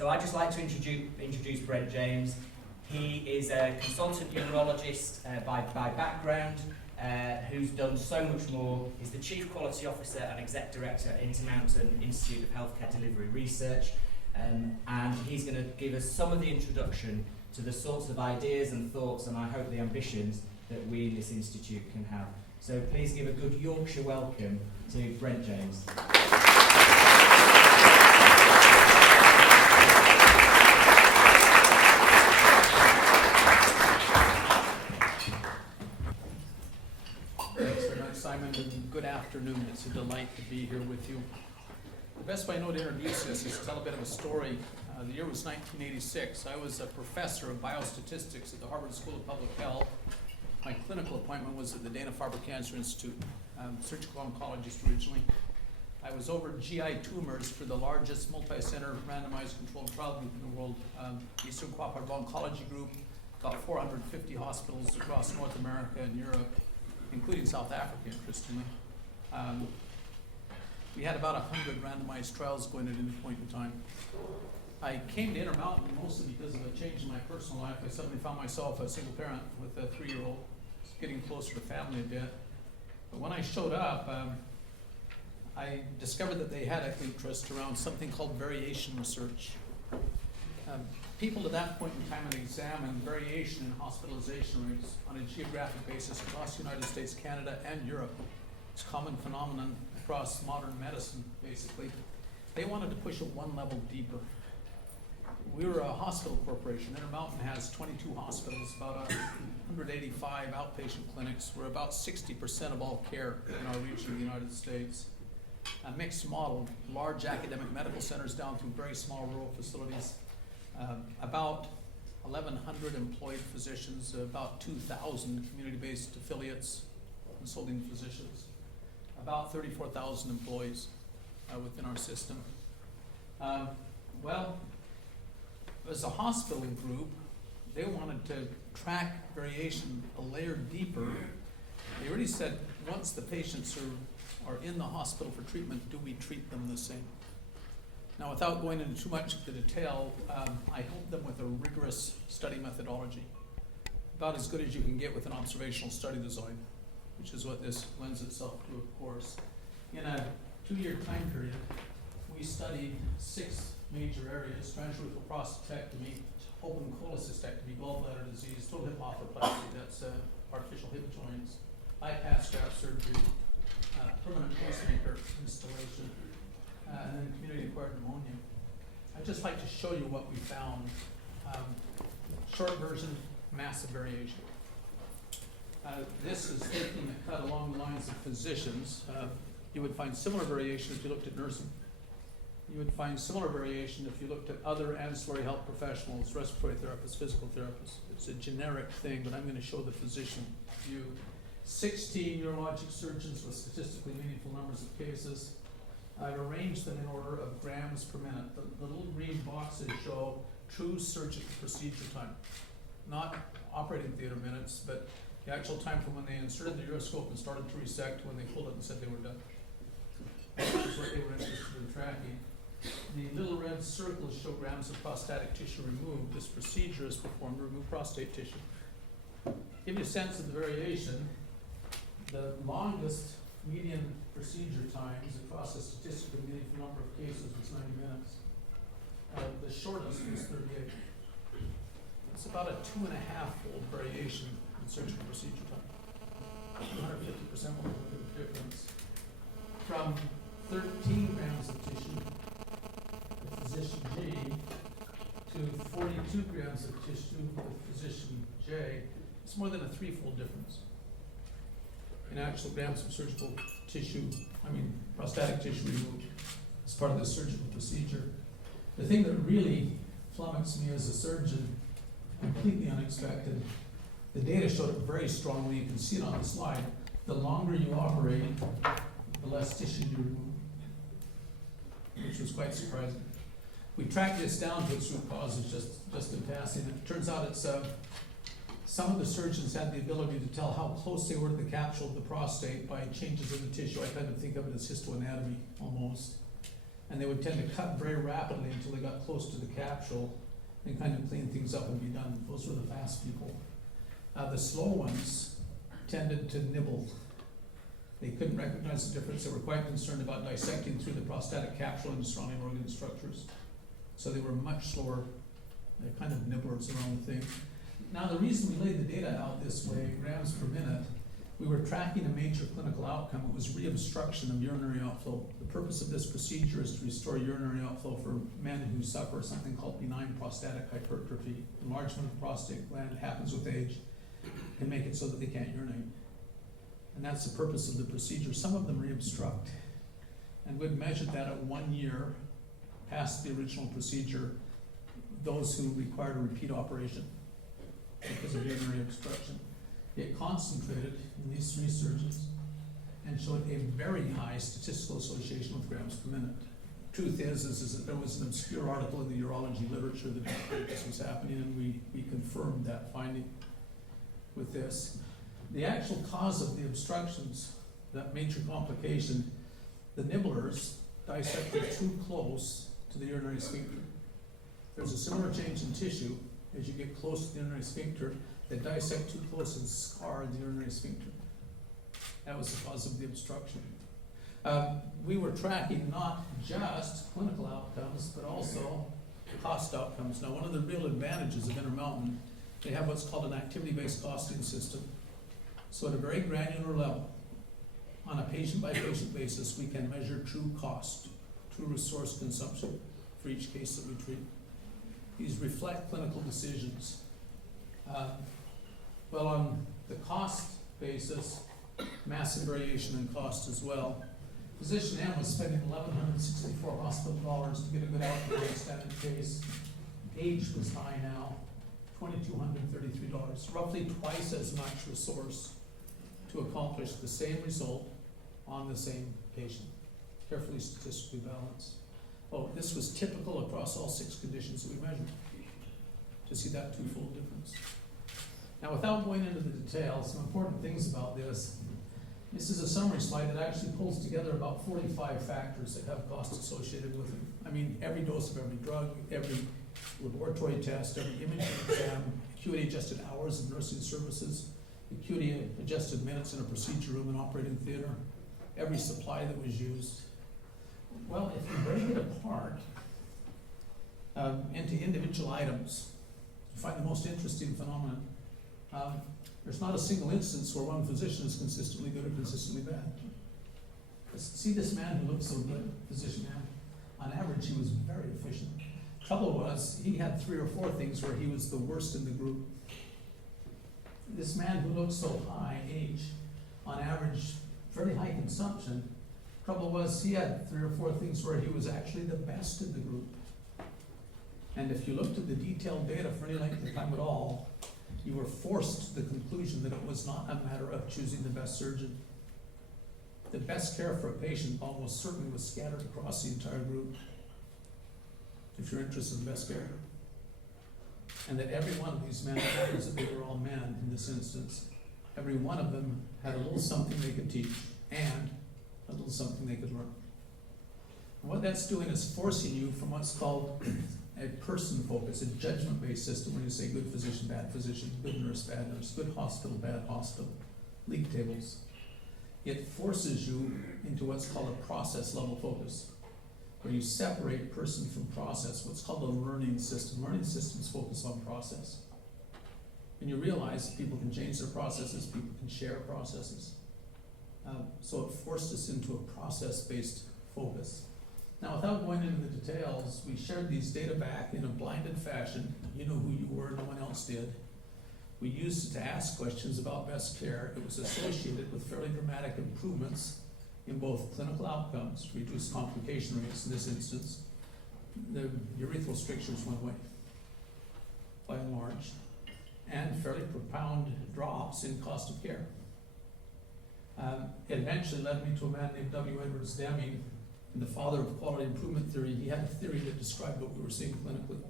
So I'd just like to introduce Brent James. He is a consultant urologist by background, who's done so much more. He's the Chief Quality Officer and Exec Director at Intermountain Institute of Healthcare Delivery Research, and he's going to give us some of the introduction to the sorts of ideas and thoughts, and I hope the ambitions that we in this institute can have. So please give a good Yorkshire welcome to Brent James. Thanks very much, Simon, and good afternoon. It's a delight to be here with you. The best way I know to introduce this is to tell a bit of a story. The year was 1986. I was a professor of biostatistics at the Harvard School of Public Health. My clinical appointment was at the Dana-Farber Cancer Institute, surgical oncologist originally. I was over GI tumors for the largest multi-center randomized controlled trial group in the world, Eastern Cooperative Oncology Group, about 450 hospitals across North America and Europe, including South Africa, interestingly. We had about 100 randomized trials going at any point in time. I came to Intermountain mostly because of a change in my personal life. I suddenly found myself a single parent with a 3-year-old, getting closer to family a bit. But when I showed up, I discovered that they had an interest around something called variation research. People at that point in time had examined variation in hospitalization rates on a geographic basis across the United States, Canada, and Europe. It's a common phenomenon across modern medicine, basically. They wanted to push it one level deeper. We were a hospital corporation. Intermountain has 22 hospitals, about 185 outpatient clinics. We're about 60% of all care in our region of the United States. A mixed model, large academic medical centers down through very small rural facilities. About 1,100 employed physicians, about 2,000 community-based affiliates, consulting physicians, about 34,000 employees within our system. Well, as a hospital group, they wanted to track variation a layer deeper. They already said, once the patients are in the hospital for treatment, do we treat them the same? Now, without going into too much of the detail, I helped them with a rigorous study methodology, about as good as you can get with an observational study design, which is what this lends itself to, of course. In a 2-year time period, we studied 6 major areas: transurethral prostatectomy, open cholecystectomy, gallbladder disease, total hip arthroplasty, that's artificial hip joints, bypass graft surgery, permanent pacemaker installation, and then community-acquired pneumonia. I'd just like to show you what we found. Short version, massive variation. This is taking a cut along the lines of physicians. You would find similar variation if you looked at nursing. You would find similar variation if you looked at other ancillary health professionals, respiratory therapists, physical therapists. It's a generic thing, but I'm going to show the physician view. 16 urologic surgeons with statistically meaningful numbers of cases. I've arranged them in order of grams per minute. The little green boxes show true surgical procedure time. Not operating theater minutes, but the actual time from when they inserted the uroscope and started to resect to when they pulled it and said they were done. Which is what they were interested in tracking. The little red circles show grams of prostatic tissue removed. This procedure is performed to remove prostate tissue. Give you a sense of the variation. The longest median procedure times across a statistically meaningful number of cases was 90 minutes. The shortest was 38. It's about a 2.5-fold variation in surgical procedure time. 150% more difference. From 13 grams of tissue with physician G to 42 grams of tissue with physician J, it's more than a 3-fold difference in actual grams of surgical tissue, prostatic tissue removed as part of the surgical procedure. The thing that really flummoxed me as a surgeon, completely unexpected, the data showed it very strongly. You can see it on the slide. The longer you operate, the less tissue you remove, which was quite surprising. We tracked this down to its root causes just in passing. It turns out it's some of the surgeons had the ability to tell how close they were to the capsule of the prostate by changes in the tissue. I kind of think of it as histoanatomy almost. and they would tend to cut very rapidly until they got close to the capsule and kind of clean things up and be done. Those were the fast people. The slow ones tended to nibble. They couldn't recognize the difference. They were quite concerned about dissecting through the prostatic capsule and surrounding organ structures. So they were much slower. They're kind of nibblers around the thing. Now, the reason we laid the data out this way, grams per minute, we were tracking a major clinical outcome. It was reobstruction of urinary outflow. The purpose of this procedure is to restore urinary outflow for men who suffer something called benign prostatic hypertrophy. Enlargement of the prostate gland happens with age, can make it so that they can't urinate. And that's the purpose of the procedure. Some of them reobstruct. And we've measured that at 1 year past the original procedure, those who required a repeat operation because of urinary obstruction. It concentrated in these 3 surgeons and showed a very high statistical association with grams per minute. Truth is that there was an obscure article in the urology literature that indicated this was happening, and we confirmed that finding with this. The actual cause of the obstructions, that major complication, the nibblers dissected too close to the urinary sphincter. There's a similar change in tissue as you get close to the urinary sphincter. They dissect too close and scar the urinary sphincter. That was the cause of the obstruction. We were tracking not just clinical outcomes, but also cost outcomes. Now, one of the real advantages of Intermountain, they have what's called an activity-based costing system. So at a very granular level, on a patient-by-patient basis, we can measure true cost, true resource consumption for each case that we treat. These reflect clinical decisions. Well, on the cost basis, massive variation in cost as well. Physician M was spending $1,164 hospital dollars to get a good outcome on a standard case. Age was high now, $2,233, roughly twice as much resource to accomplish the same result on the same patient, carefully statistically balanced. Oh, this was typical across all 6 conditions that we measured to see that twofold difference. Now, without going into the details, some important things about this. This is a summary slide that actually pulls together about 45 factors that have costs associated with them. I mean, every dose of every drug, every laboratory test, every imaging exam, acuity-adjusted hours of nursing services, acuity-adjusted minutes in a procedure room and operating theater, every supply that was used. Well, if you break it apart into individual items, you find the most interesting phenomenon. There's not a single instance where one physician is consistently good or consistently bad. See this man who looks so good, physician man? On average, he was very efficient. Trouble was, he had 3 or 4 things where he was the worst in the group. This man who looked so high age, on average, fairly high consumption. Trouble was, he had 3 or 4 things where he was actually the best in the group. And if you looked at the detailed data for any length of time at all, you were forced to the conclusion that it was not a matter of choosing the best surgeon. The best care for a patient almost certainly was scattered across the entire group, if you're interested in best care. And that every one of these men, because they were all men in this instance, every one of them had a little something they could teach and a little something they could learn. And what that's doing is forcing you from what's called a person focus, a judgment-based system where you say good physician, good nurse, bad nurse, good hospital, bad hospital, league tables. It forces you into what's called a process level focus, where you separate person from process, what's called a learning system. Learning systems focus on process. And you realize people can change their processes, people can share processes. So it forced us into a process-based focus. Now, without going into the details, we shared these data back in a blinded fashion. You know who you were, no one else did. We used it to ask questions about best care. It was associated with fairly dramatic improvements in both clinical outcomes, reduced complication rates in this instance. The urethral strictures went away, by and large, and fairly profound drops in cost of care. It eventually led me to a man named W. Edwards Deming, the father of quality improvement theory. He had a theory that described what we were seeing clinically.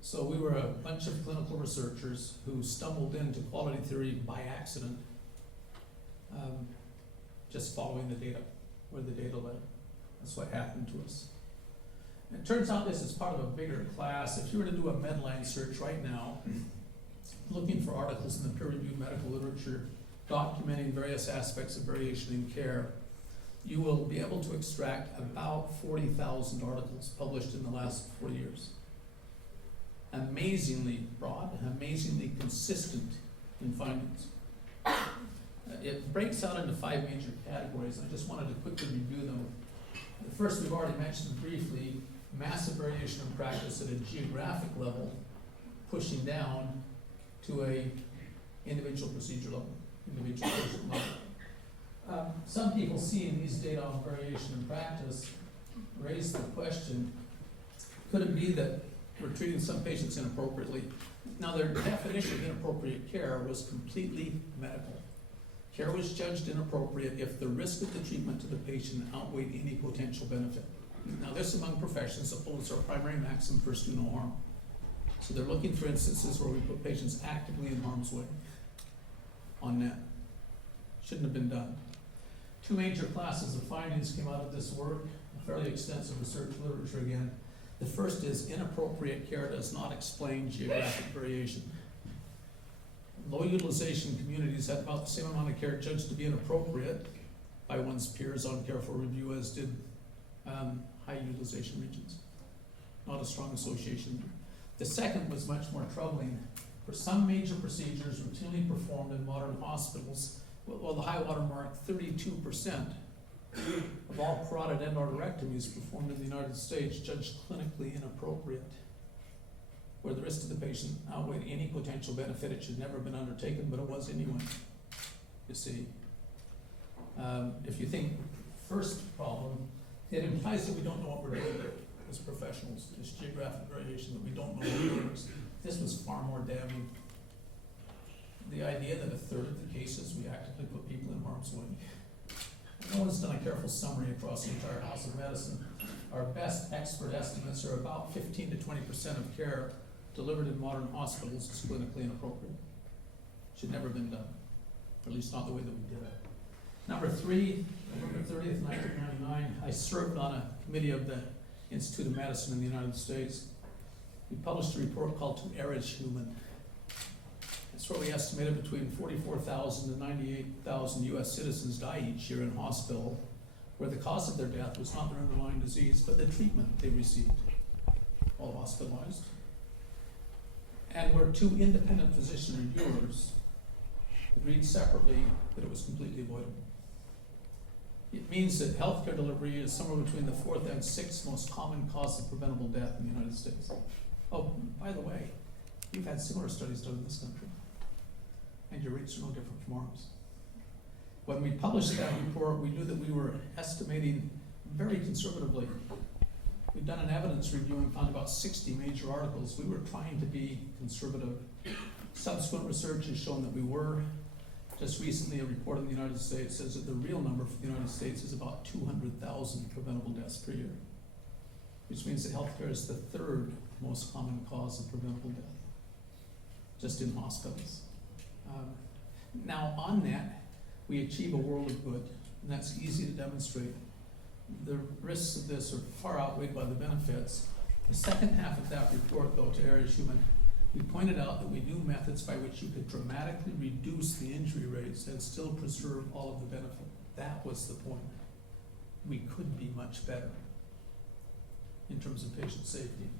So we were a bunch of clinical researchers who stumbled into quality theory by accident, just following the data, where the data led. That's what happened to us. It turns out this is part of a bigger class. If you were to do a Medline search right now, looking for articles in the peer-reviewed medical literature documenting various aspects of variation in care, you will be able to extract about 40,000 articles published in the last 4 years. Amazingly broad and amazingly consistent in findings. It breaks out into 5 major categories. I just wanted to quickly review them. The first we've already mentioned briefly, massive variation in practice at a geographic level, pushing down to a individual procedure level, individual patient level. Some people seeing these data on variation in practice raise the question, could it be that we're treating some patients inappropriately? Now, their definition of inappropriate care was completely medical. Care was judged inappropriate if the risk of the treatment to the patient outweighed any potential benefit. Now, this among professions upholds our primary maxim, first do no harm. So they're looking for instances where we put patients actively in harm's way on net. Shouldn't have been done. 2 major classes of findings came out of this work, fairly extensive research literature again. The first is inappropriate care does not explain geographic variation. Low utilization communities had about the same amount of care judged to be inappropriate by one's peers on careful review as did high utilization regions. Not a strong association. The second was much more troubling. For some major procedures routinely performed in modern hospitals, well, the high water mark, 32% of all carotid endarterectomies performed in the United States judged clinically inappropriate, where the risk to the patient outweighed any potential benefit. It should never have been undertaken, but it was anyway, you see. If you think first problem, it implies that we don't know what we're doing as professionals, this geographic variation, that we don't know what works. This was far more damning. The idea that a third of the cases we actively put people in harm's way. No one's done a careful summary across the entire House of Medicine. Our best expert estimates are about 15 to 20% of care delivered in modern hospitals is clinically inappropriate. Should never have been done, or at least not the way that we did it. Number 3, November 30th, 1999, I served on a committee of the Institute of Medicine in the United States. We published a report called To Err is Human. That's where we estimated between 44,000 to 98,000 US citizens die each year in hospital, where the cause of their death was not their underlying disease, but the treatment they received, all hospitalized. And where 2 independent physician reviewers agreed separately that it was completely avoidable. It means that healthcare delivery is somewhere between the 4th and 6th most common cause of preventable death in the United States. Oh, by the way, we've had similar studies done in this country, and your rates are no different from ours. When we published that report, we knew that we were estimating very conservatively. We'd done an evidence review and found about 60 major articles. We were trying to be conservative. Subsequent research has shown that we were. Just recently, a report in the United States says that the real number for the United States is about 200,000 preventable deaths per year, which means that healthcare is the 3rd most common cause of preventable death, just in hospitals. Now, on that, we achieve a world of good, and that's easy to demonstrate. The risks of this are far outweighed by the benefits. The second half of that report, though, To Err is Human, we pointed out that we knew methods by which you could dramatically reduce the injury rates and still preserve all of the benefit. That was the point. We could be much better in terms of patient safety.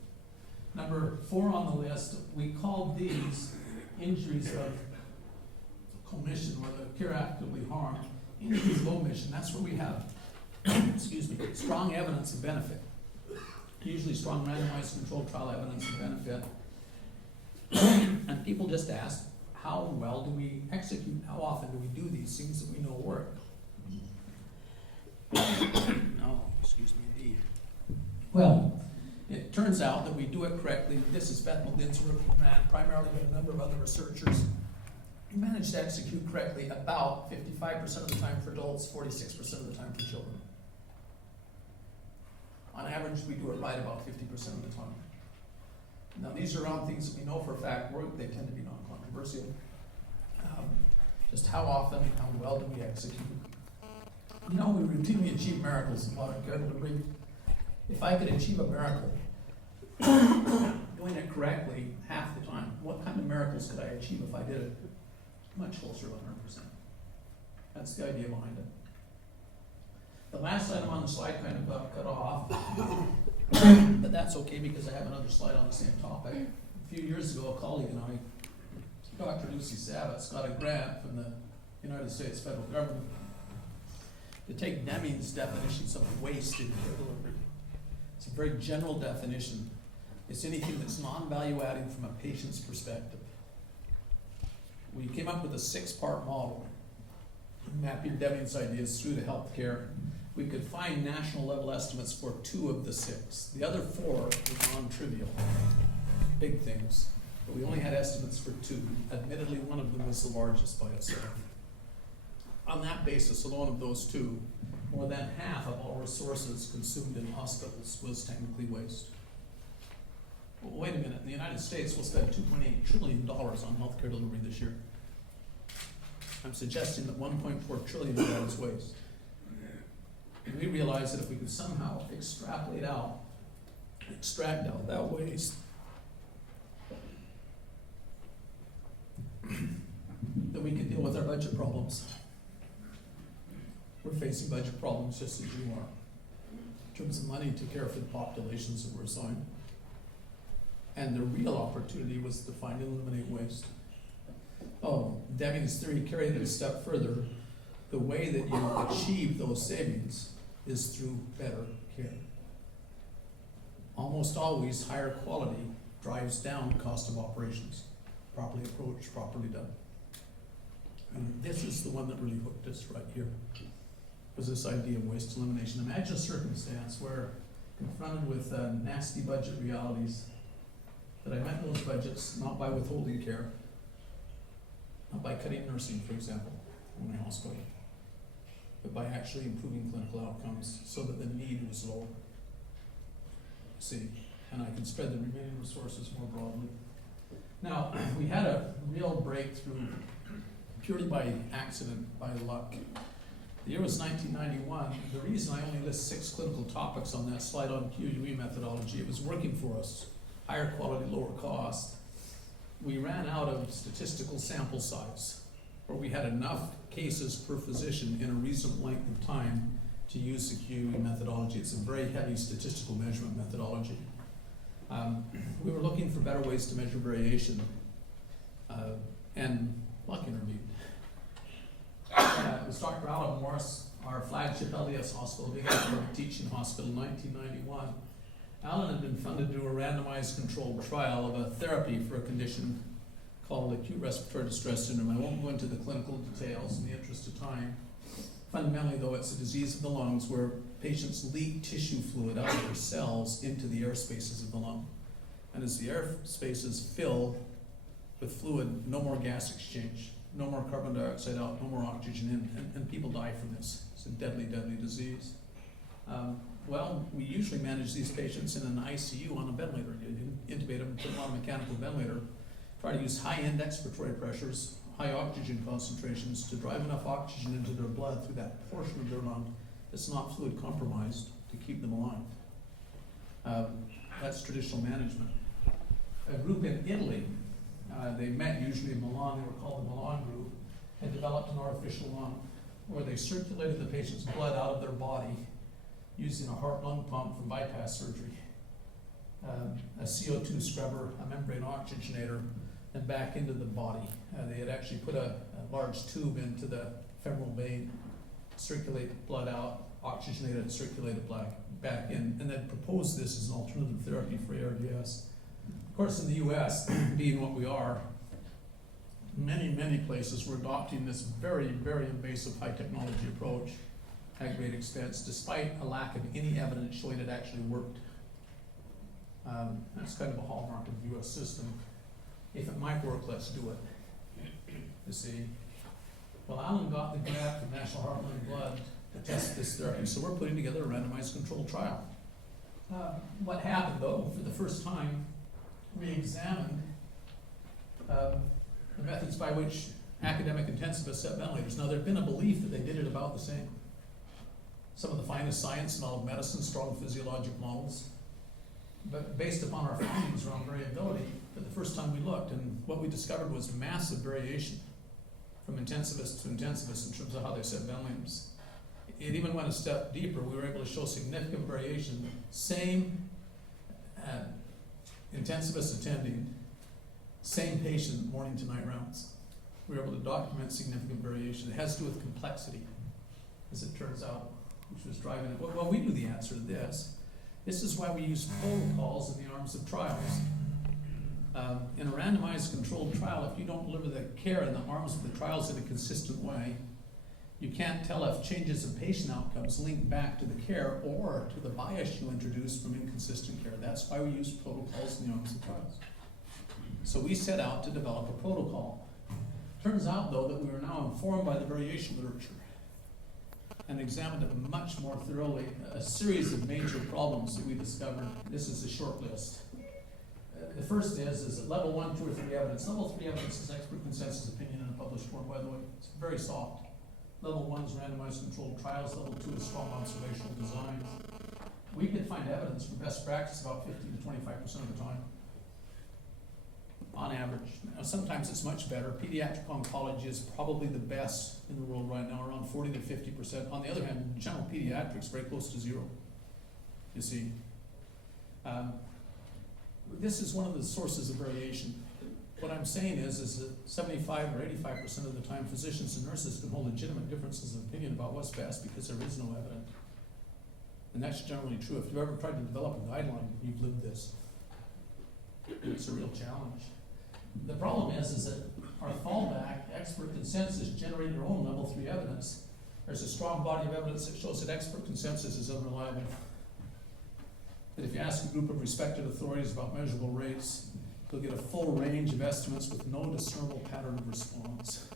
Number 4 on the list, we called these injuries of commission, where the care actively harmed. Injuries of omission, that's where we have strong evidence of benefit. Usually strong randomized controlled trial evidence of benefit. And people just ask, how well do we execute? How often do we do these things that we know work? Indeed. Well, it turns out that we do it correctly. This is Beth Maldin's work, ran primarily by a number of other researchers. We managed to execute correctly about 55% of the time for adults, 46% of the time for children. On average, we do it right about 50% of the time. Now, these are on things that we know for a fact work. They tend to be non-controversial. Just how often, how well do we execute? You know, we routinely achieve miracles in modern care delivery. If I could achieve a miracle, doing it correctly half the time, what kind of miracles could I achieve if I did it much closer to 100%? That's the idea behind it. The last item on the slide kind of got cut off, but that's okay because I have another slide on the same topic. A few years ago, a colleague and I, Dr. Lucy Sabatz, got a grant from the United States federal government to take Deming's definitions of waste in care delivery. It's a very general definition. It's anything that's non-value adding from a patient's perspective. We came up with a 6-part model. Map your Deming's ideas through to healthcare. We could find national level estimates for 2 of the 6. The other 4 were non-trivial, big things, but we only had estimates for 2. Admittedly, one of them was the largest by itself. On that basis alone of those 2, more than half of all resources consumed in hospitals was technically waste. Well, wait a minute, in the United States we'll spend $2.8 trillion on healthcare delivery this year. I'm suggesting that $1.4 trillion of that is waste. And we realized that if we could somehow extract out that waste, that we could deal with our budget problems. We're facing budget problems just as you are, in terms of money to care for the populations that we're assigned. And the real opportunity was to find and eliminate waste. Oh, Deming's theory carried it a step further. The way that you achieve those savings is through better care. Almost always, higher quality drives down cost of operations, properly approached, properly done. And this is the one that really hooked us right here, was this idea of waste elimination. Imagine a circumstance where, confronted with nasty budget realities, that I met those budgets not by withholding care, not by cutting nursing, for example, in my hospital, but by actually improving clinical outcomes so that the need was lower. See, and I can spread the remaining resources more broadly. Now, we had a real breakthrough purely by accident, by luck. The year was 1991. The reason I only list 6 clinical topics on that slide on QUE methodology, it was working for us. Higher quality, lower cost. We ran out of statistical sample size, where we had enough cases per physician in a reasonable length of time to use the QUE methodology. It's a very heavy statistical measurement methodology. We were looking for better ways to measure variation, and luck intervened. It was Dr. Alan Morris, our flagship LDS hospital, big academic teaching hospital, in 1991. Alan had been funded to do a randomized controlled trial of a therapy for a condition called acute respiratory distress syndrome. I won't go into the clinical details in the interest of time. Fundamentally, though, it's a disease of the lungs where patients leak tissue fluid out of their cells into the air spaces of the lung. And as the air spaces fill with fluid, no more gas exchange, no more carbon dioxide out, no more oxygen in, and people die from this. It's a deadly, deadly disease. Well, we usually manage these patients in an ICU on a ventilator. You intubate them, put them on a mechanical ventilator, try to use high-end expiratory pressures, high oxygen concentrations to drive enough oxygen into their blood through that portion of their lung that's not fluid compromised to keep them alive. That's traditional management. A group in Italy, they met usually in Milan, they were called the Milan group, had developed an artificial lung where they circulated the patient's blood out of their body using a heart-lung pump for bypass surgery, a CO2 scrubber, a membrane oxygenator, and back into the body. They had actually put a large tube into the femoral vein, circulate blood out, oxygenate it, circulate it back in, and then proposed this as an alternative therapy for ARDS. Of course, in the US, being what we are, many places were adopting this very, very invasive high technology approach at great expense, despite a lack of any evidence showing it actually worked. That's kind of a hallmark of the US system. If it might work, let's do it. You see? Well, Alan got the grant from National Heart, Lung, Blood to test this therapy, so we're putting together a randomized controlled trial. What happened, though, for the first time, we examined the methods by which academic intensivists set ventilators. Now, there had been a belief that they did it about the same. some of the finest science in all of medicine, strong physiologic models. But based upon our findings around variability, for the first time we looked, and what we discovered was massive variation from intensivist to intensivist in terms of how they set ventilators. It even went a step deeper. We were able to show significant variation. Same intensivist attending, same patient morning to night rounds. We were able to document significant variation. It has to do with complexity, as it turns out, which was driving it. Well, we knew the answer to this. This is why we use protocols in the arms of trials. In a randomized controlled trial, if you don't deliver the care in the arms of the trials in a consistent way, you can't tell if changes in patient outcomes link back to the care or to the bias you introduce from inconsistent care. That's why we use protocols in the arms of trials. So we set out to develop a protocol. Turns out, though, that we were now informed by the variation literature and examined it much more thoroughly, a series of major problems that we discovered. This is a short list. The first is at level 1, 2, or 3 evidence. Level 3 evidence is expert consensus opinion in a published form, by the way. It's very soft. Level 1 is randomized controlled trials. Level 2 is strong observational designs. We could find evidence for best practice about 50 to 25% of the time, on average. Now, sometimes it's much better. Pediatric oncology is probably the best in the world right now, around 40 to 50%. On the other hand, general pediatrics, very close to zero, you see. This is one of the sources of variation. What I'm saying is that 75 or 85% of the time, physicians and nurses can hold legitimate differences of opinion about what's best because there is no evidence. And that's generally true. If you've ever tried to develop a guideline, you've lived this. It's a real challenge. The problem is that our fallback, expert consensus, generate their own level 3 evidence. There's a strong body of evidence that shows that expert consensus is unreliable. That if you ask a group of respected authorities about measurable rates, you'll get a full range of estimates with no discernible pattern of response.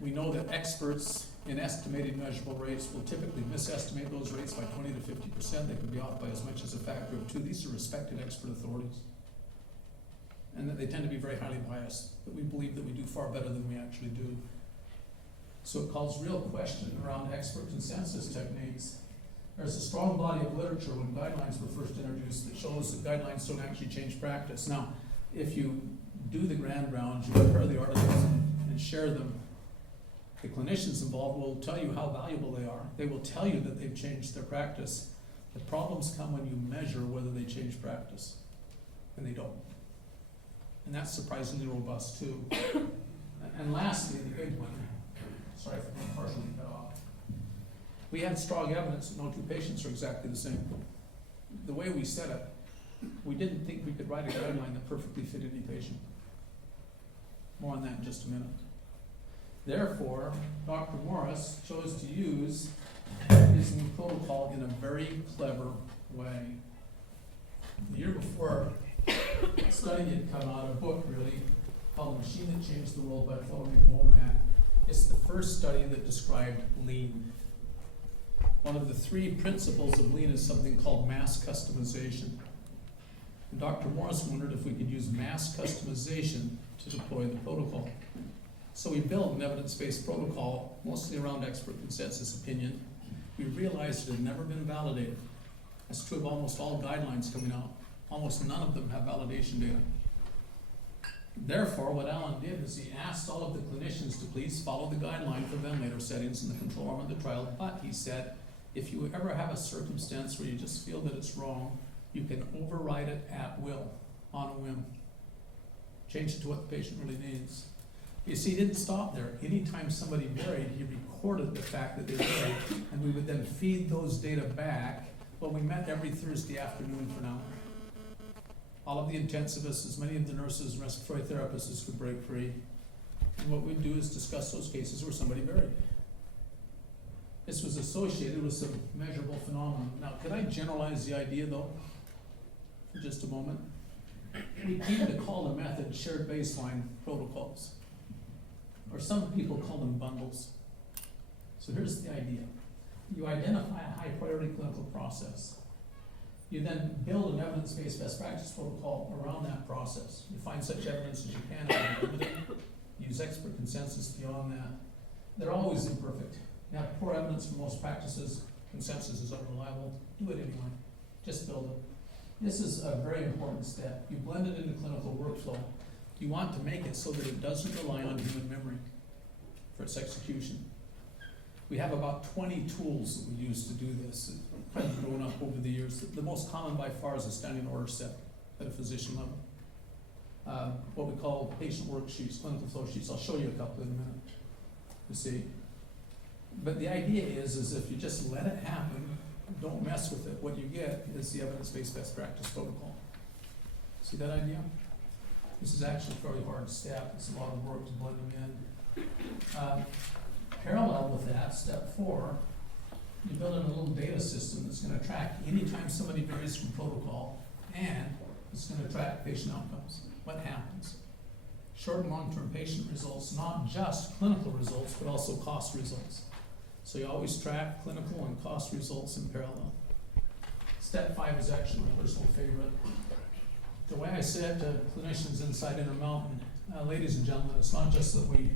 We know that experts in estimating measurable rates will typically misestimate those rates by 20 to 50%. They can be off by as much as a factor of 2. These are respected expert authorities. And that they tend to be very highly biased, that we believe that we do far better than we actually do. So it calls real question around expert consensus techniques. There's a strong body of literature when guidelines were first introduced that shows that guidelines don't actually change practice. Now, if you do the grand rounds, you prepare the articles and share them, the clinicians involved will tell you how valuable they are. They will tell you that they've changed their practice. The problems come when you measure whether they change practice, and they don't. And that's surprisingly robust too. And lastly, the big one, sorry for being partially cut off. We had strong evidence that no two patients are exactly the same. The way we set it, we didn't think we could write a guideline that perfectly fit any patient. More on that in just a minute. Therefore, Dr. Morris chose to use his new protocol in a very clever way. The year before, a study had come out, a book really, called The Machine That Changed the World by a fellow named Womack. It's the first study that described lean. One of the 3 principles of lean is something called mass customization. And Dr. Morris wondered if we could use mass customization to deploy the protocol. So we built an evidence-based protocol, mostly around expert consensus opinion. We realized it had never been validated. That's true of almost all guidelines coming out. Almost none of them have validation data. Therefore, what Alan did is he asked all of the clinicians to please follow the guideline for ventilator settings in the control arm of the trial, but he said, if you ever have a circumstance where you just feel that it's wrong, you can override it at will, on a whim. Change it to what the patient really needs. You see, he didn't stop there. Anytime somebody varied, he recorded the fact that they varied, and we would then feed those data back. Well, we met every Thursday afternoon for an hour. All of the intensivists, as many of the nurses and respiratory therapists as could break free. And what we'd do is discuss those cases where somebody varied. This was associated with some measurable phenomenon. Now, could I generalize the idea, though, for just a moment? We came to call the method shared baseline protocols, or some people call them bundles. So here's the idea. You identify a high priority clinical process. You then build an evidence-based best practice protocol around that process. You find such evidence as you can, use expert consensus beyond that. They're always imperfect. You have poor evidence for most practices, consensus is unreliable, do it anyway, just build it. This is a very important step. You blend it into clinical workflow. You want to make it so that it doesn't rely on human memory for its execution. We have about 20 tools that we use to do this, kind of grown up over the years. The most common by far is a standing order set at a physician level. What we call patient worksheets, clinical flow sheets. I'll show you a couple in a minute, you see. But the idea is if you just let it happen, don't mess with it, what you get is the evidence-based best practice protocol. See that idea? This is actually a fairly hard step. It's a lot of work to blend them in. Parallel with that, step 4, you build in a little data system that's going to track anytime somebody varies from protocol, and it's going to track patient outcomes. What happens? Short and long-term patient results, not just clinical results, but also cost results. So you always track clinical and cost results in parallel. Step 5 is actually my personal favorite. The way I say it to clinicians inside Intermountain, ladies and gentlemen, it's not just that we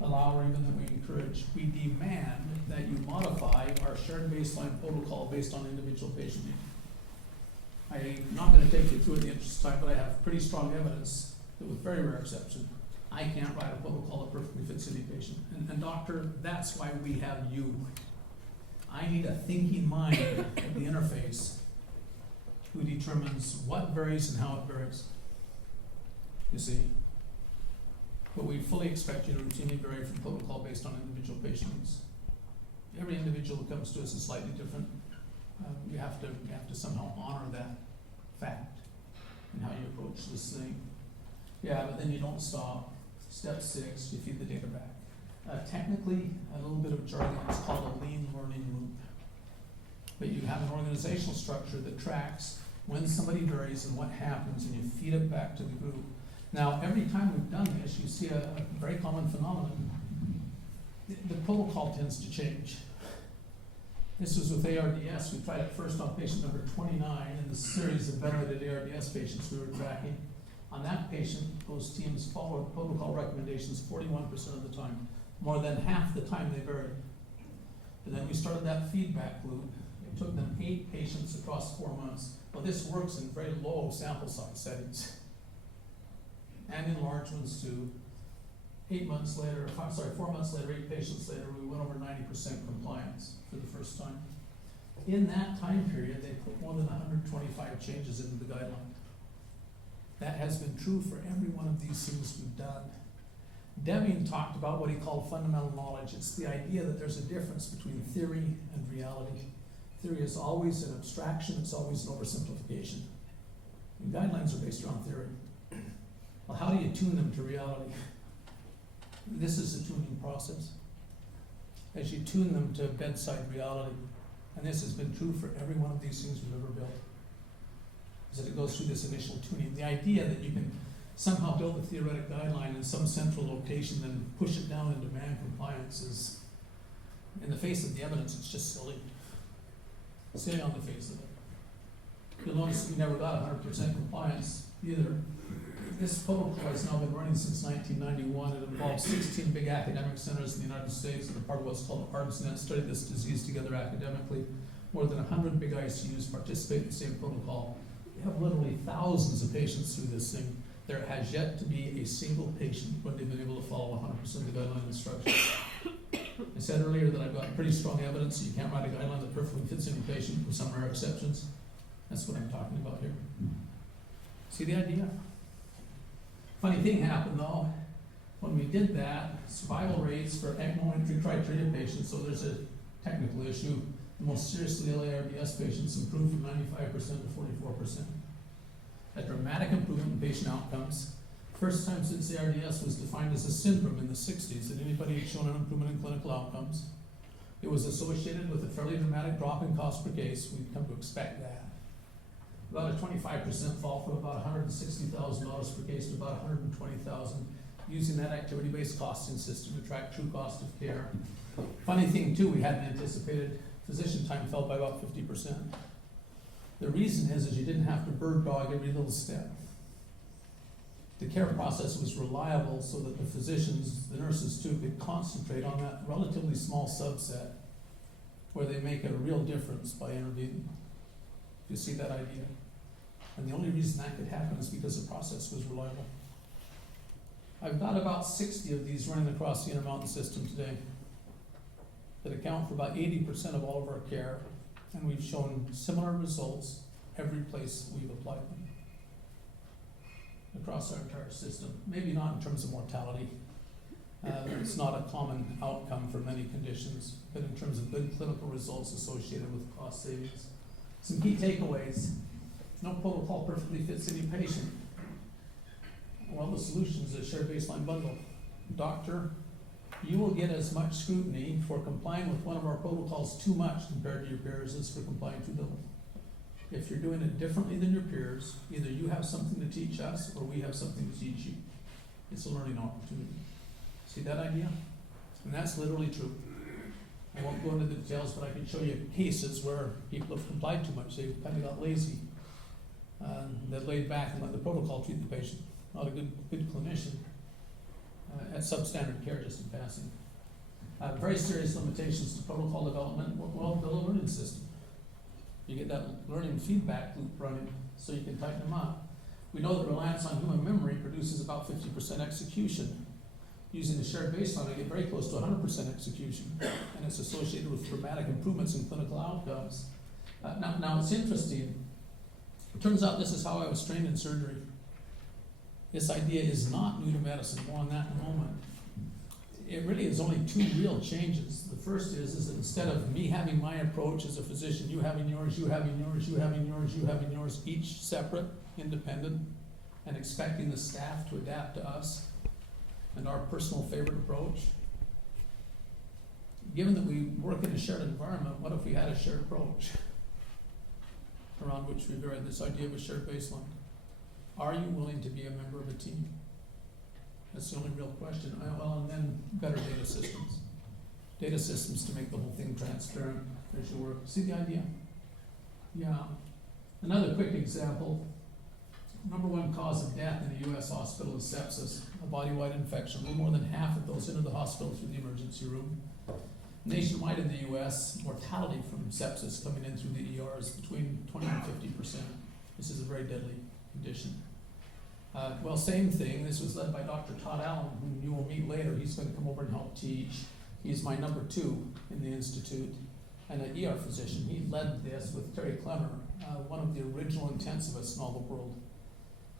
allow or even that we encourage, we demand that you modify our shared baseline protocol based on individual patient need. I'm not going to take you through it in the interest of time, but I have pretty strong evidence that with very rare exception, I can't write a protocol that perfectly fits any patient. And doctor, that's why we have you. I need a thinking mind at the interface who determines what varies and how it varies. You see? But we fully expect you to routinely vary from protocol based on individual patient needs. Every individual who comes to us is slightly different. You have to somehow honor that fact in how you approach this thing. Yeah, but then you don't stop. Step 6, you feed the data back. Technically, a little bit of jargon, it's called a lean learning loop. But you have an organizational structure that tracks when somebody varies and what happens, and you feed it back to the group. Now, every time we've done this, you see a very common phenomenon. The protocol tends to change. This was with ARDS. We tried it first on patient number 29 in the series of ventilated ARDS patients we were tracking. On that patient, those teams followed protocol recommendations 41% of the time. More than half the time they varied. And then we started that feedback loop. It took them 8 patients across 4 months. Well, this works in very low sample size settings. And in large ones too. 4 months later, 8 patients later, we went over 90% compliance for the first time. In that time period, they put more than 125 changes into the guideline. That has been true for every one of these things we've done. Deming talked about what he called fundamental knowledge. It's the idea that there's a difference between theory and reality. Theory is always an abstraction, it's always an oversimplification. And guidelines are based around theory. Well, how do you tune them to reality? This is the tuning process. As you tune them to bedside reality, and this has been true for every one of these things we've ever built, is that it goes through this initial tuning. The idea that you can somehow build a theoretic guideline in some central location, then push it down and demand compliance is, in the face of the evidence, it's just silly. Silly on the face of it. You'll notice we never got 100% compliance either. This protocol has now been running since 1991. It involves 16 big academic centers in the United States that are part of what's called ARDSNet, study this disease together academically. More than 100 big ICUs participate in the same protocol. We have literally thousands of patients through this thing. There has yet to be a single patient when they've been able to follow 100% of the guideline instructions. I said earlier that I've got pretty strong evidence that you can't write a guideline that perfectly fits any patient with some rare exceptions. That's what I'm talking about here. See the idea? Funny thing happened though. When we did that, survival rates for ECMO entry criteria patients, so there's a technical issue, the most seriously ill ARDS patients improved from 95% to 44%. A dramatic improvement in patient outcomes. First time since ARDS was defined as a syndrome in the 60s that anybody had shown an improvement in clinical outcomes. It was associated with a fairly dramatic drop in cost per case. We'd come to expect that. About a 25% fall from about $160,000 per case to about $120,000, using that activity-based costing system to track true cost of care. Funny thing too, we hadn't anticipated, physician time fell by about 50%. The reason is you didn't have to bird dog every little step. the care process was reliable so that the physicians, the nurses too, could concentrate on that relatively small subset where they make a real difference by intervening. You see that idea? And the only reason that could happen is because the process was reliable. I've got about 60 of these running across the Intermountain system today that account for about 80% of all of our care, and we've shown similar results every place we've applied them across our entire system. Maybe not in terms of mortality. It's not a common outcome for many conditions, but in terms of good clinical results associated with cost savings. Some key takeaways. No protocol perfectly fits any patient. Well, the solution is a shared baseline bundle. Doctor, you will get as much scrutiny for complying with one of our protocols too much compared to your peers as for complying too little. If you're doing it differently than your peers, either you have something to teach us or we have something to teach you. It's a learning opportunity. See that idea? And that's literally true. I won't go into the details, but I can show you cases where people have complied too much. They've kind of got lazy. They laid back and let the protocol treat the patient. Not a good clinician at substandard care, just in passing. Very serious limitations to protocol development. Well, build a learning system. You get that learning feedback loop running so you can tighten them up. We know that reliance on human memory produces about 50% execution. Using the shared baseline, I get very close to 100% execution, and it's associated with dramatic improvements in clinical outcomes. Now it's interesting. It turns out this is how I was trained in surgery. This idea is not new to medicine. More on that in a moment. It really is only two real changes. The first is that instead of me having my approach as a physician, you having yours, you having yours, you having yours, you having yours, each separate, independent, and expecting the staff to adapt to us and our personal favorite approach. Given that we work in a shared environment, what if we had a shared approach around which we varied this idea of a shared baseline? Are you willing to be a member of a team? That's the only real question. Well, and then better data systems. Data systems to make the whole thing transparent as you work. See the idea? Yeah. Another quick example. Number one cause of death in a U.S. hospital is sepsis, a body-wide infection. A little more than half of those enter the hospital through the emergency room. Nationwide in the U.S., mortality from sepsis coming in through the ER is between 20 and 50%. This is a very deadly condition. Well, same thing. This was led by Dr. Todd Allen, whom you will meet later. He's going to come over and help teach. He's my number 2 in the institute and an ER physician. He led this with Terry Clemmer, one of the original intensivists in all the world,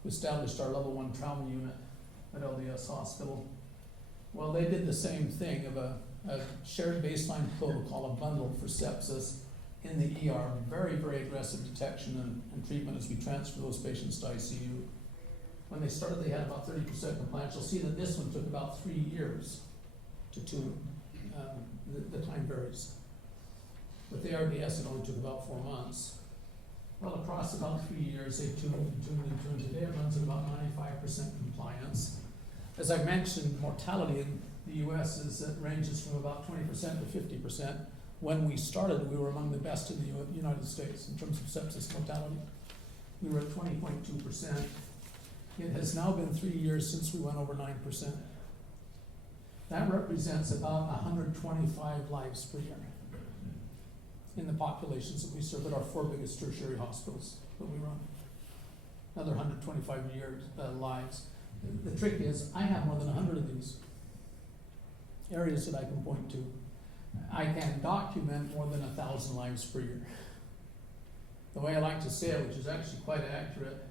who established our level 1 trauma unit at LDS Hospital. Well, they did the same thing of a shared baseline protocol, a bundle for sepsis in the ER, very, very aggressive detection and treatment as we transfer those patients to ICU. When they started, they had about 30% compliance. You'll see that this one took about 3 years to tune. The time varies. With the RDS, it only took about 4 months. Well, across about 3 years, they tuned and tuned and tuned. Today, it runs at about 95% compliance. As I mentioned, mortality in the U.S. ranges from about 20% to 50%. When we started, we were among the best in the United States in terms of sepsis mortality. We were at 20.2%. It has now been 3 years since we went over 9%. That represents about 125 lives per year in the populations that we serve at our 4 biggest tertiary hospitals that we run. Another 125 lives. The trick is, I have more than 100 of these areas that I can point to. I can document more than 1,000 lives per year. The way I like to say it, which is actually quite accurate,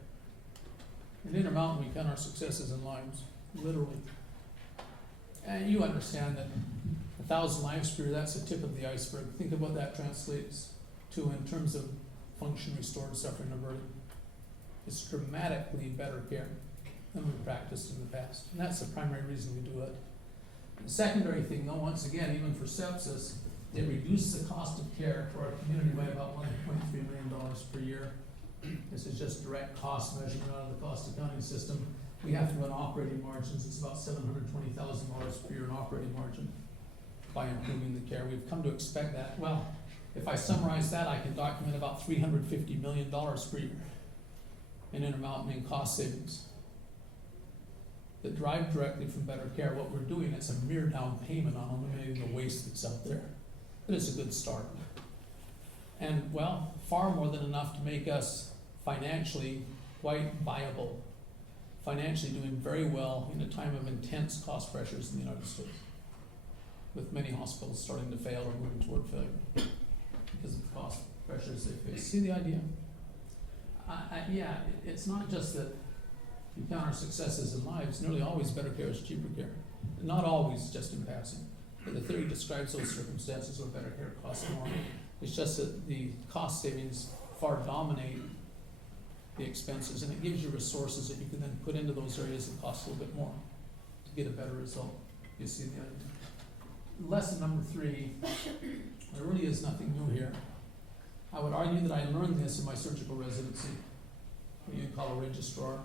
in Intermountain we count our successes in lives, literally. And you understand that 1,000 lives per year, that's the tip of the iceberg. Think of what that translates to in terms of function restored, suffering averted. It's dramatically better care than we've practiced in the past. And that's the primary reason we do it. The secondary thing, though, once again, even for sepsis, they reduce the cost of care for our community by about $1.3 million per year. This is just direct cost measurement out of the cost accounting system. We have to run operating margins. It's about $720,000 per year in operating margin by improving the care. We've come to expect that. Well, if I summarize that, I can document about $350 million per year in Intermountain in cost savings. that drive directly from better care. What we're doing is a mere down payment on eliminating the waste that's out there. But it's a good start. And, well, far more than enough to make us financially quite viable, financially doing very well in a time of intense cost pressures in the United States, with many hospitals starting to fail or moving toward failure because of the cost pressures they face. See the idea? It's not just that you count our successes in lives. Nearly always better care is cheaper care. Not always just in passing. But the theory describes those circumstances where better care costs more. It's just that the cost savings far dominate the expenses, and it gives you resources that you can then put into those areas that cost a little bit more to get a better result. You see the idea? Lesson number 3, there really is nothing new here. I would argue that I learned this in my surgical residency, what you call a registrar.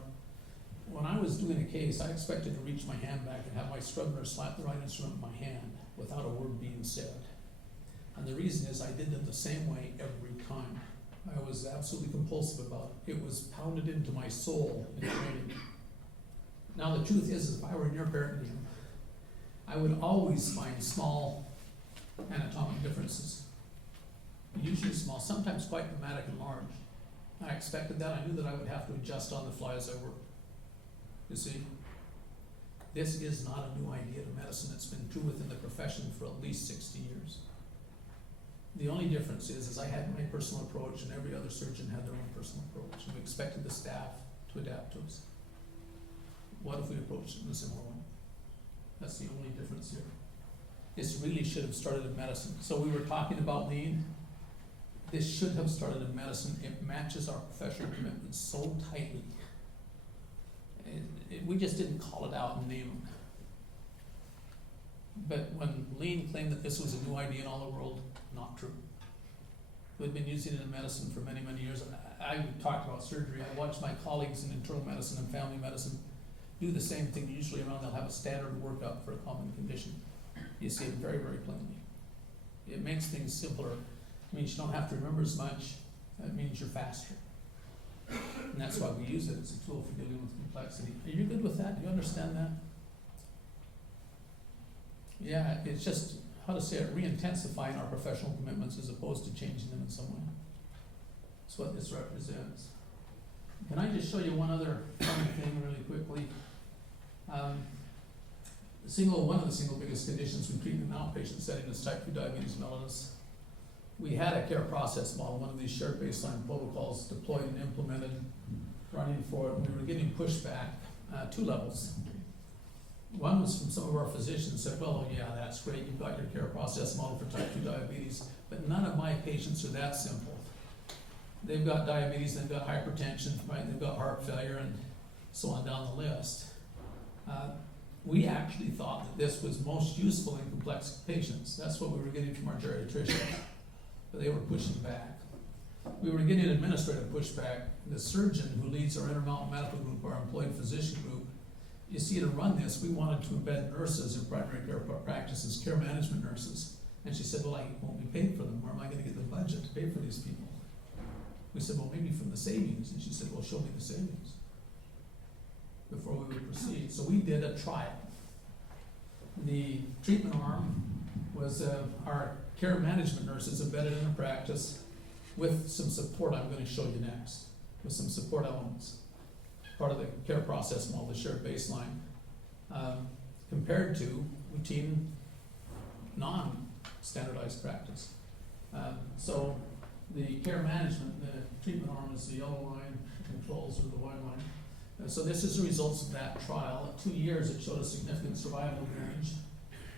When I was doing a case, I expected to reach my hand back and have my scrub nurse slap the right instrument in my hand without a word being said. And the reason is I did it the same way every time. I was absolutely compulsive about it. It was pounded into my soul in training. Now the truth is, if I were in your peritoneum, I would always find small anatomic differences. Usually small, sometimes quite dramatic and large. I expected that. I knew that I would have to adjust on the fly as I worked. You see, this is not a new idea to medicine. It's been true within the profession for at least 60 years. The only difference is I had my personal approach and every other surgeon had their own personal approach, and we expected the staff to adapt to us. What if we approached it in a similar way? That's the only difference here. This really should have started in medicine. So we were talking about lean. This should have started in medicine. It matches our professional commitments so tightly. We just didn't call it out and name it. But when Lean claimed that this was a new idea in all the world, not true. We've been using it in medicine for many, many years. I talked about surgery. I watched my colleagues in internal medicine and family medicine do the same thing. Usually around they'll have a standard workup for a common condition. You see it very, very plainly. It makes things simpler. It means you don't have to remember as much. It means you're faster. And that's why we use it as a tool for dealing with complexity. Are you good with that? Do you understand that? Yeah, it's just, how to say it, re-intensifying our professional commitments as opposed to changing them in some way. That's what this represents. Can I just show you one other funny thing really quickly? One of the single biggest conditions we treat in an outpatient setting is type 2 diabetes mellitus. We had a care process model, one of these shared baseline protocols deployed and implemented, running for it, and we were getting pushback, 2 levels. One was from some of our physicians said, well, yeah, that's great, you've got your care process model for type 2 diabetes, but none of my patients are that simple. They've got diabetes, they've got hypertension, right? They've got heart failure, and so on down the list. We actually thought that this was most useful in complex patients. That's what we were getting from our geriatricians, but they were pushing back. We were getting administrative pushback. The surgeon who leads our Intermountain Medical Group, our employed physician group, you see, to run this, we wanted to embed nurses in primary care practices, care management nurses. And she said, well, I won't be paid for them. Where am I going to get the budget to pay for these people? We said, well, maybe from the savings. And she said, well, show me the savings before we would proceed. So we did a trial. The treatment arm was our care management nurses embedded in a practice with some support I'm going to show you next, with some support elements. Part of the care process model, the shared baseline, compared to routine, non-standardized practice. So the care management, the treatment arm is the yellow line, controls are the white line. So this is the results of that trial. At 2 years, it showed a significant survival range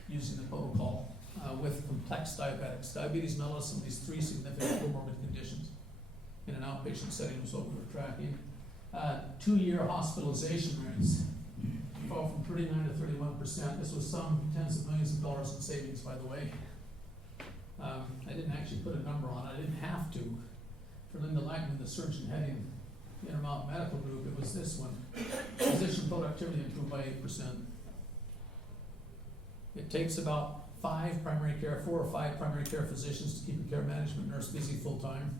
using the protocol with complex diabetics. Diabetes mellitus and these 3 significant comorbid conditions in an outpatient setting was what we were tracking. 2-year hospitalization rates fall from 39 to 31%. This was some tens of millions of dollars in savings, by the way. I didn't actually put a number on it. I didn't have to. For Linda Lackman, the surgeon heading the Intermountain Medical Group, it was this one. Physician productivity improved by 8%. It takes about 4 or 5 primary care physicians to keep a care management nurse busy full time.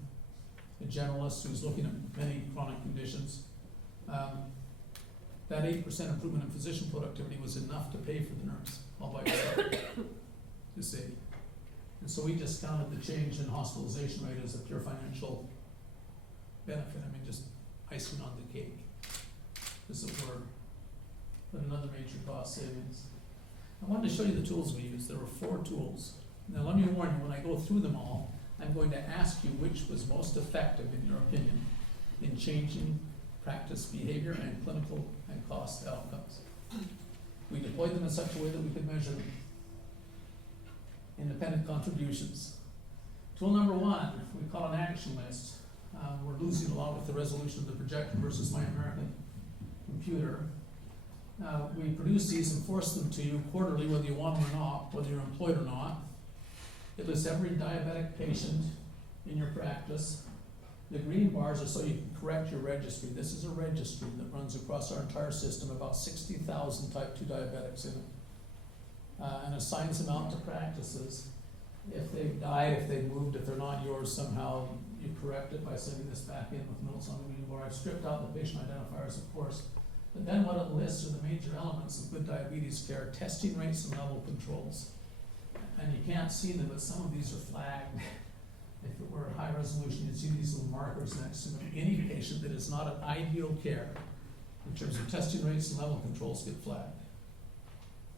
A generalist who's looking at many chronic conditions. That 8% improvement in physician productivity was enough to pay for the nurse all by itself, you see. And so we discounted the change in hospitalization rate as a pure financial benefit. I mean, just icing on the cake, as it were. But another major cost savings. I wanted to show you the tools we used. There were 4 tools. Now let me warn you, when I go through them all, I'm going to ask you which was most effective, in your opinion, in changing practice behavior and clinical and cost outcomes. We deployed them in such a way that we could measure them. Independent contributions. Tool number 1, we call an action list. We're losing along with the resolution of the projector versus my American computer. We produce these and force them to you quarterly, whether you want them or not, whether you're employed or not. It lists every diabetic patient in your practice. The green bars are so you can correct your registry. This is a registry that runs across our entire system, about 60,000 type 2 diabetics in it, and assigns them out to practices. If they've died, if they've moved, if they're not yours, somehow you correct it by sending this back in with notes on the green bar. I've stripped out the patient identifiers, of course. But then what it lists are the major elements of good diabetes care, testing rates and level controls. And you can't see them, but some of these are flagged. If it were high resolution, you'd see these little markers next to them. Any patient that is not an ideal care, in terms of testing rates and level controls, get flagged.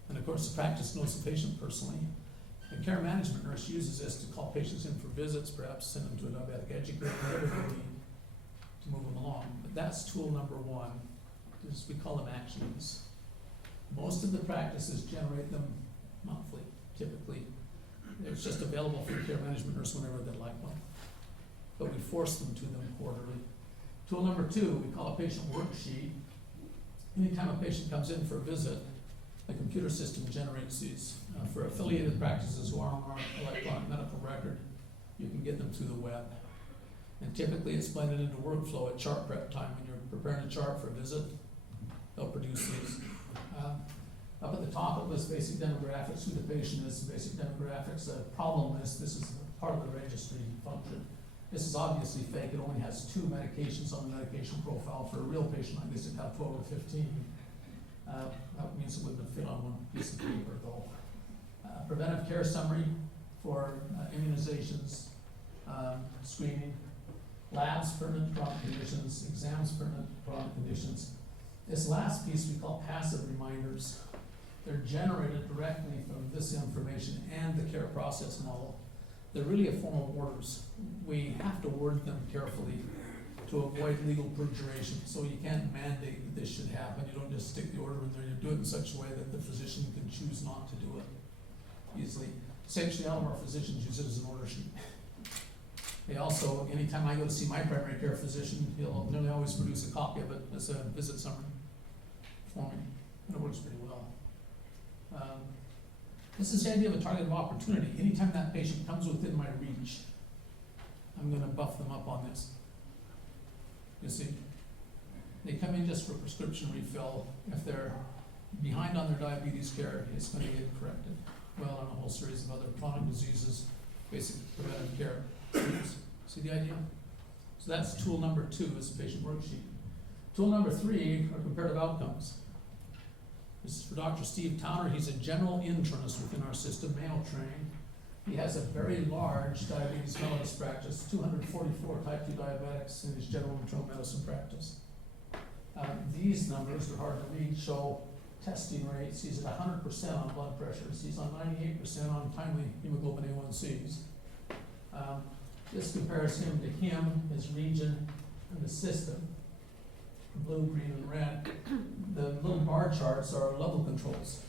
And of course, the practice knows the patient personally. The care management nurse uses this to call patients in for visits, perhaps send them to a diabetic educator, whatever they need to move them along. But that's tool number 1. We call them actions. Most of the practices generate them monthly, typically. It's just available for the care management nurse whenever they like one. But we force them to them quarterly. Tool number 2, we call a patient worksheet. Anytime a patient comes in for a visit, the computer system generates these. For affiliated practices who are on our electronic medical record, you can get them through the web. And typically it's blended into workflow at chart prep time. When you're preparing a chart for a visit, they'll produce these. Up at the top it lists basic demographics, who the patient is, basic demographics, the problem list. This is part of the registry function. This is obviously fake. It only has 2 medications on the medication profile. For a real patient like this, it'd have 12 or 15. That means it wouldn't have fit on one piece of paper though. Preventive care summary for immunizations, screening, labs, pertinent chronic conditions, exams, pertinent chronic conditions. This last piece we call passive reminders. They're generated directly from this information and the care process model. They're really a form of orders. We have to word them carefully to avoid legal perjuration. So you can't mandate that this should happen. You don't just stick the order in there. You do it in such a way that the physician can choose not to do it easily. Essentially, all of our physicians use it as an order sheet. They also, anytime I go to see my primary care physician, he'll nearly always produce a copy of it as a visit summary for me, and it works pretty well. This is the idea of a target of opportunity. Anytime that patient comes within my reach, I'm going to buff them up on this. You see, they come in just for prescription refill. If they're behind on their diabetes care, it's going to get corrected. Well, on a whole series of other chronic diseases, basic preventive care. See the idea? So that's tool number 2, is the patient worksheet. Tool number 3 are comparative outcomes. This is for Dr. Steve Towner. He's a general internist within our system, Mayo trained. He has a very large diabetes wellness practice, 244 type 2 diabetics in his general internal medicine practice. These numbers are hard to read, show testing rates. He's at 100% on blood pressures. He's on 98% on timely hemoglobin A1Cs. This compares him to him, his region, and the system. Blue, green, and red. The little bar charts are level controls.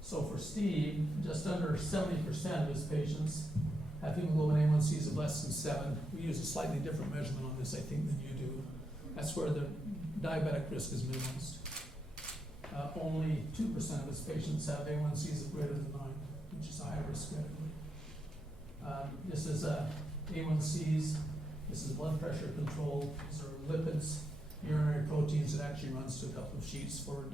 So for Steve, just under 70% of his patients have hemoglobin A1Cs of less than 7. We use a slightly different measurement on this, I think, than you do. That's where the diabetic risk is minimized. Only 2% of his patients have A1Cs of greater than 9, which is a high risk category. This is A1Cs, this is blood pressure control, these are lipids, urinary proteins. It actually runs to a couple of sheets for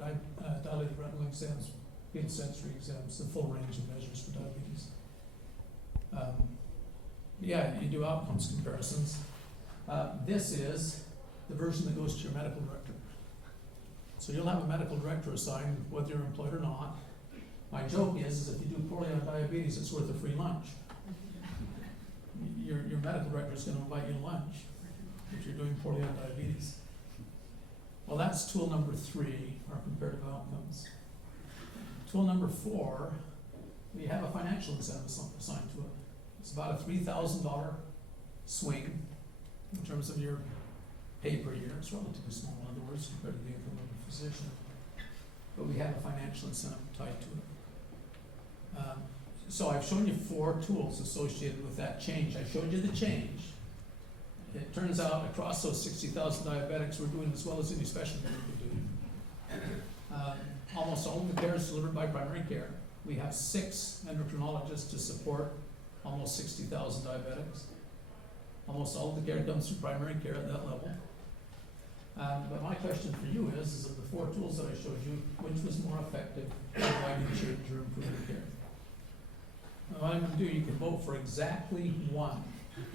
dilated retinal exams, fetal sensory exams, the full range of measures for diabetes. Yeah, you do outcomes comparisons. This is the version that goes to your medical director. So you'll have a medical director assigned whether you're employed or not. My joke is if you do poorly on diabetes, it's worth a free lunch. Your medical director is gonna invite you to lunch if you're doing poorly on diabetes. Well, that's tool number 3, our comparative outcomes. Tool number 4, we have a financial incentive assigned to it. It's about a $3,000 swing in terms of your pay per year. It's relatively small, in other words, compared to the income of a physician. But we have a financial incentive tied to it. So I've shown you 4 tools associated with that change. I showed you the change. It turns out across those 60,000 diabetics, we're doing as well as any specialty we could do. Almost all of the care is delivered by primary care. We have 6 endocrinologists to support almost 60,000 diabetics. Almost all of the care comes through primary care at that level. But my question for you is of the 4 tools that I showed you, which was more effective in providing change or improving care? Now, what I'm going to do, you can vote for exactly 1.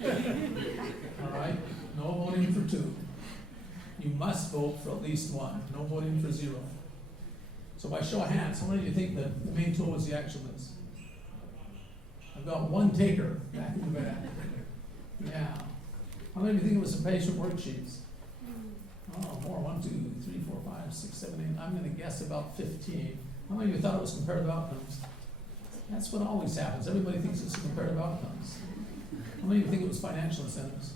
All right? No voting for 2. You must vote for at least 1. No voting for 0. So by show of hands, how many of you think that the main tool was the action list? I've got 1 taker back in the back. Yeah. How many of you think it was some patient worksheets? Oh, more. 1, 2, 3, 4, 5, 6, 7, 8. I'm going to guess about 15. How many of you thought it was comparative outcomes? That's what always happens. Everybody thinks it's comparative outcomes. How many of you think it was financial incentives?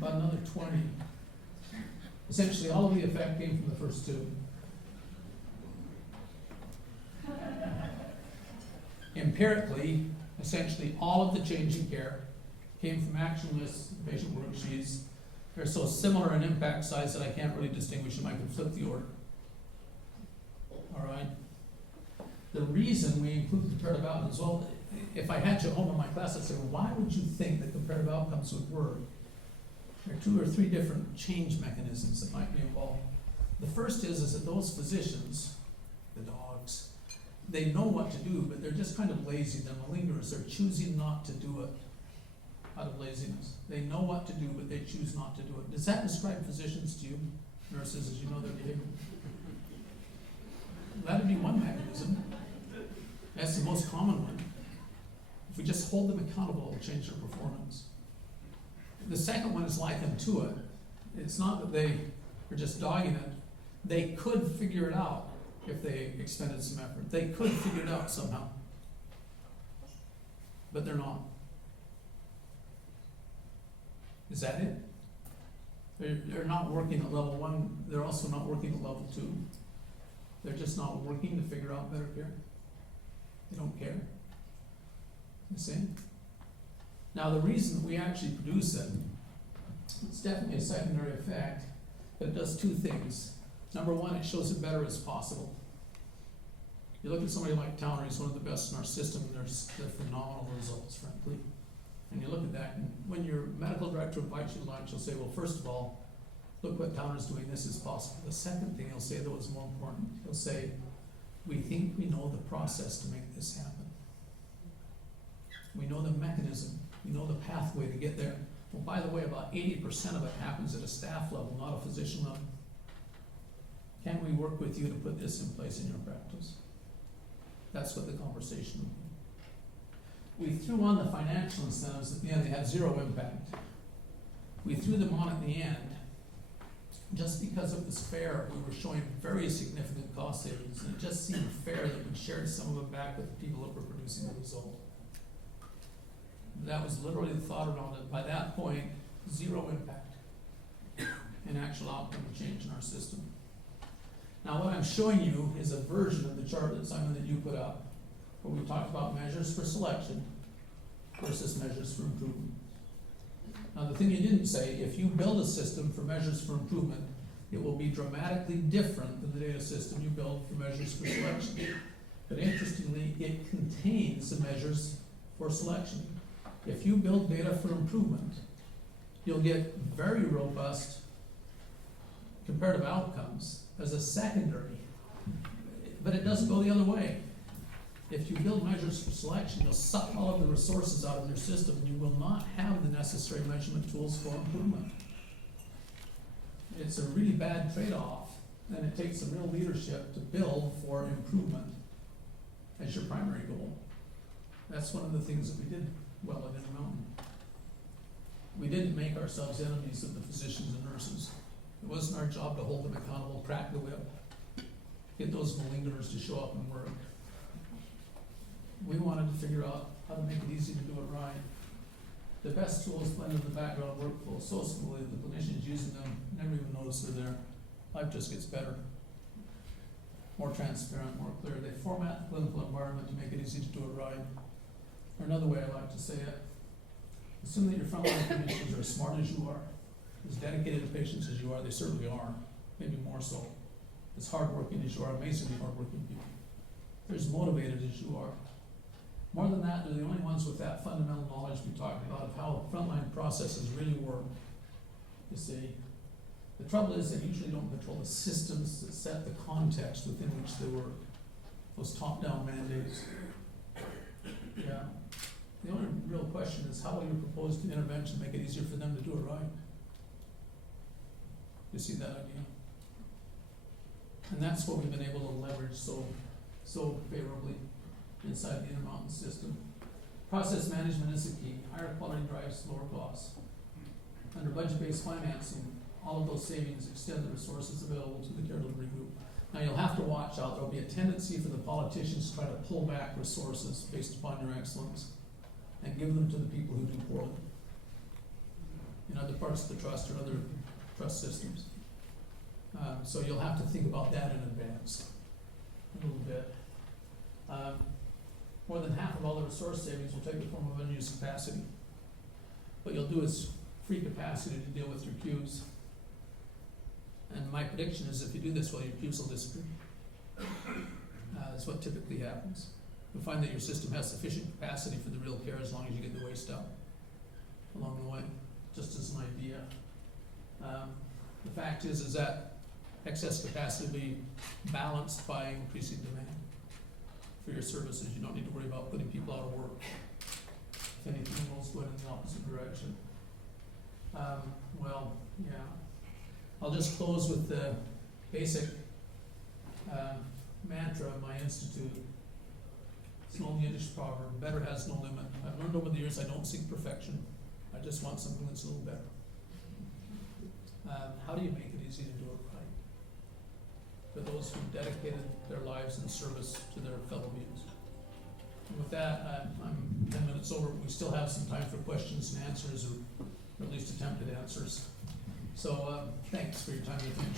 About another 20. Essentially, all of the effect came from the first 2. Empirically, essentially all of the change in care came from action lists, patient worksheets. They're so similar in impact size that I can't really distinguish them. I can flip the order. All right. The reason we include comparative outcomes, well, if I had you home in my class, I'd say, well, why would you think that comparative outcomes would work? There are 2 or 3 different change mechanisms that might be involved. The first is that those physicians, the dogs, they know what to do, but they're just kind of lazy. They're malingerers. They're choosing not to do it out of laziness. They know what to do, but they choose not to do it. Does that describe physicians to you, nurses, as you know their behavior? That'd be one mechanism. That's the most common one. If we just hold them accountable, it'll change their performance. The second one is likened to it. It's not that they are just dogging it. They could figure it out if they expended some effort. They could figure it out somehow. But they're not. Is that it? They're not working at level 1. They're also not working at level 2. They're just not working to figure out better care. They don't care. You see? Now, the reason that we actually produce it, it's definitely a secondary effect, but it does 2 things. Number 1, it shows it better as possible. You look at somebody like Towner, he's one of the best in our system, and they're phenomenal results, frankly. And you look at that, and when your medical director invites you to lunch, he'll say, well, first of all, look what Towner's doing, this is possible. The second thing he'll say, though, is more important. He'll say, we think we know the process to make this happen. We know the mechanism. We know the pathway to get there. Well, by the way, about 80% of it happens at a staff level, not a physician level. Can we work with you to put this in place in your practice? That's what the conversation would be. We threw on the financial incentives at the end. They had 0 impact. We threw them on at the end. Just because it was fair, we were showing very significant cost savings, and it just seemed fair that we shared some of it back with the people that were producing the result. That was literally the thought around it. By that point, 0 impact in actual outcome change in our system. Now, what I'm showing you is a version of the chart that Simon, that you put up, where we talked about measures for selection versus measures for improvement. Now, the thing you didn't say, if you build a system for measures for improvement, it will be dramatically different than the data system you build for measures for selection. But interestingly, it contains the measures for selection. If you build data for improvement, you'll get very robust comparative outcomes as a secondary, but it doesn't go the other way. If you build measures for selection, you'll suck all of the resources out of your system, and you will not have the necessary measurement tools for improvement. It's a really bad trade-off then it takes some real leadership to build for improvement as your primary goal. That's one of the things that we did well at Intermountain. We didn't make ourselves enemies of the physicians and nurses. It wasn't our job to hold them accountable, crack the whip, get those malingerers to show up and work. We wanted to figure out how to make it easy to do it right. The best tools blended in the background workflow so smoothly that the clinicians using them never even notice they're there. Life just gets better, more transparent, more clear. They format the clinical environment to make it easy to do it right. Or another way I like to say it, assume that your frontline clinicians are as smart as you are, as dedicated to patients as you are. They certainly are, maybe more so. As hardworking as you are, amazingly hardworking people. They're as motivated as you are. More than that, they're the only ones with that fundamental knowledge we talked about of how frontline processes really work. You see, the trouble is they usually don't control the systems that set the context within which they work. Those top-down mandates. Yeah. The only real question is how will your proposed intervention make it easier for them to do it right? You see that idea? And that's what we've been able to leverage so favorably inside the Intermountain system. Process management is the key. Higher quality drives lower costs. Under budget-based financing, all of those savings extend the resources available to the care delivery group. Now you'll have to watch out. There'll be a tendency for the politicians to try to pull back resources based upon your excellence and give them to the people who do poorly in other parts of the trust or other trust systems. So you'll have to think about that in advance a little bit. More than half of all the resource savings will take the form of unused capacity. What you'll do is free capacity to deal with your queues. And my prediction is if you do this well, your queues will disappear. That's what typically happens. You'll find that your system has sufficient capacity for the real care as long as you get the waste out along the way, just as an idea. The fact is that excess capacity will be balanced by increasing demand for your services. You don't need to worry about putting people out of work. If anything, most going in the opposite direction. I'll just close with the basic mantra of my institute. It's an old Yiddish proverb, better has no limit. I've learned over the years I don't seek perfection. I just want something that's a little better. How do you make it easy to do it right? For those who dedicated their lives in service to their fellow beings. And with that, I'm 10 minutes over. We still have some time for questions and answers, or at least attempted answers. So thanks for your time and attention.